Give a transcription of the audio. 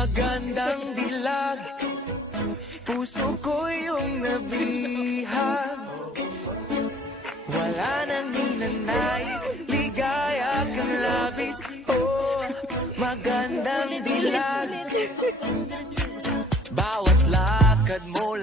magandang dilag, puso ko yung nabihag. Wala nang hinanais, ligaya kang labis. Oh, magandang dilag. Bawat lakad mo